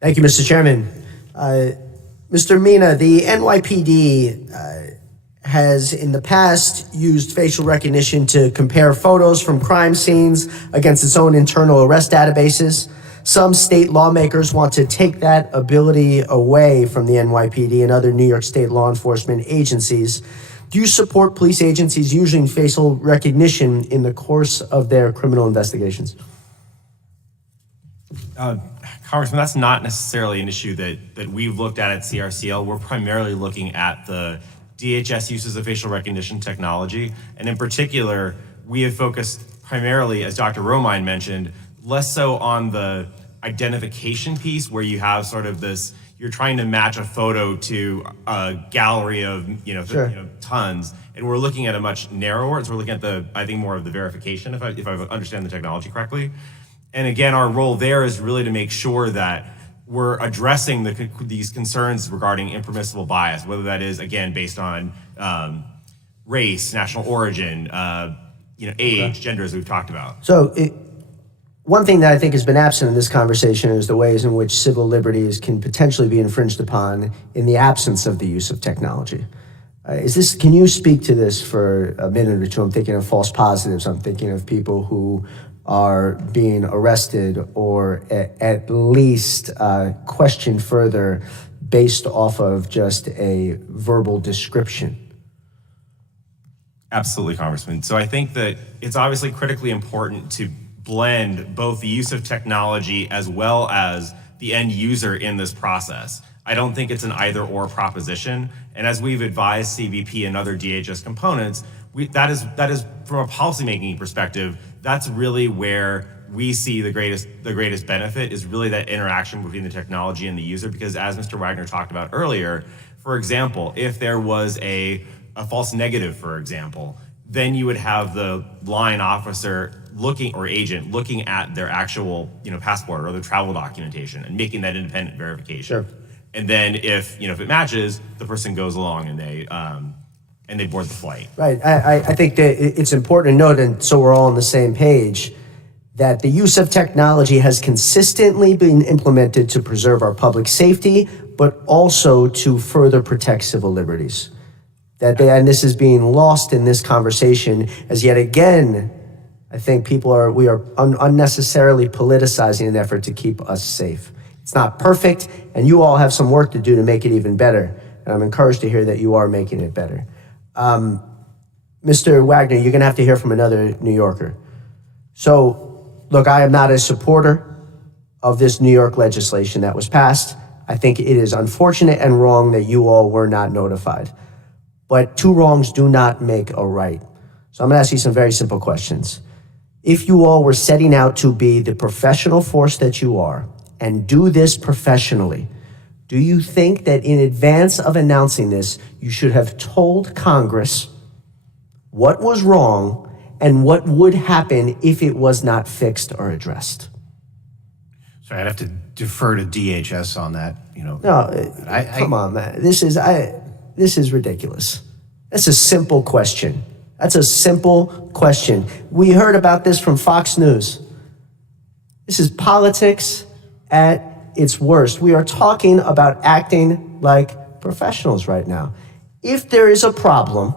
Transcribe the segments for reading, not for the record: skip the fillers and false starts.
Thank you, Mr. Chairman. Mr. Mina, the NYPD has in the past used facial recognition to compare photos from crime scenes against its own internal arrest databases. Some state lawmakers want to take that ability away from the NYPD and other New York State law enforcement agencies. Do you support police agencies using facial recognition in the course of their criminal investigations? Congressman, that's not necessarily an issue that we've looked at CRCL. We're primarily looking at the DHS uses of facial recognition technology. And in particular, we have focused primarily, as Dr. Romine mentioned, less so on the identification piece where you have sort of this, you're trying to match a photo to a gallery of, tons. And we're looking at a much narrower, so we're looking at I think more of the verification, if I understand the technology correctly. And again, our role there is really to make sure that we're addressing these concerns regarding impermissible bias, whether that is, again, based on race, national origin, age, gender, as we've talked about. So one thing that I think has been absent in this conversation is the ways in which civil liberties can potentially be infringed upon in the absence of the use of technology. Can you speak to this for a minute or two? I'm thinking of false positives. I'm thinking of people who are being arrested or at least questioned further based off of just a verbal description. Absolutely, Congressman. So I think that it's obviously critically important to blend both the use of technology as well as the end user in this process. I don't think it's an either or proposition. And as we've advised CBP and other DHS components, that is from a policymaking perspective, that's really where we see the greatest benefit is really that interaction between the technology and the user. Because as Mr. Wagner talked about earlier, for example, if there was a false negative, for example, then you would have the line officer agent looking at their actual passport or their travel documentation and making that independent verification. Sure. And then if it matches, the person goes along and they board the flight. Right. I think that it's important to note, and so we're all on the same page, that the use of technology has consistently been implemented to preserve our public safety, but also to further protect civil liberties. And this is being lost in this conversation as yet again, I think we are unnecessarily politicizing an effort to keep us safe. It's not perfect, and you all have some work to do to make it even better. And I'm encouraged to hear that you are making it better. Mr. Wagner, you're going to have to hear from another New Yorker. So, look, I am not a supporter of this New York legislation that was passed. I think it is unfortunate and wrong that you all were not notified. But two wrongs do not make a right. So I'm going to ask you some very simple questions. If you all were setting out to be the professional force that you are and do this professionally, do you think that in advance of announcing this, you should have told Congress what was wrong and what would happen if it was not fixed or addressed? So I'd have to defer to DHS on that. No, come on, man. This is ridiculous. That's a simple question. That's a simple question. We heard about this from Fox News. This is politics at its worst. We are talking about acting like professionals right now. If there is a problem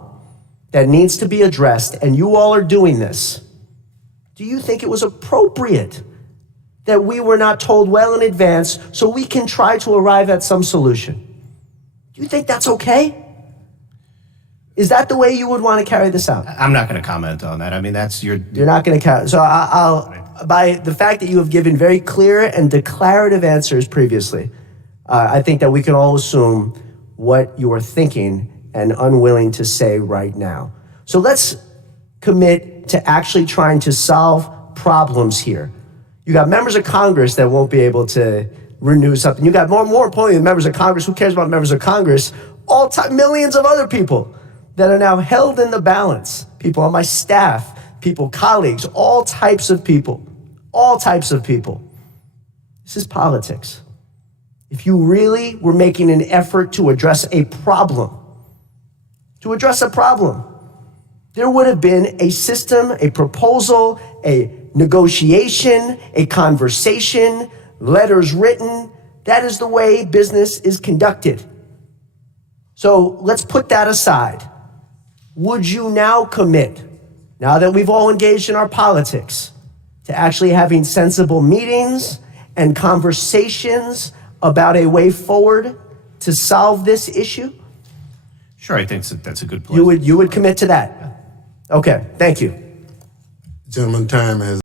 that needs to be addressed and you all are doing this, do you think it was appropriate that we were not told well in advance so we can try to arrive at some solution? Do you think that's okay? Is that the way you would want to carry this out? I'm not going to comment on that. I mean, you're not going to carry. So by the fact that you have given very clear and declarative answers previously, I think that we can all assume what you are thinking and unwilling to say right now. So let's commit to actually trying to solve problems here. You got members of Congress that won't be able to renew something. You got more importantly, the members of Congress. Who cares about members of Congress? Millions of other people that are now held in the balance. People on my staff, colleagues, all types of people. This is politics. If you really were making an effort to address a problem, there would have been a system, a proposal, a negotiation, a conversation, letters written That is the way business is conducted. So let's put that aside. Would you now commit, now that we've all engaged in our politics, to actually having sensible meetings and conversations about a way forward to solve this issue? Sure, I think that's a good place. You would commit to that? Okay, thank you. Gentleman, time has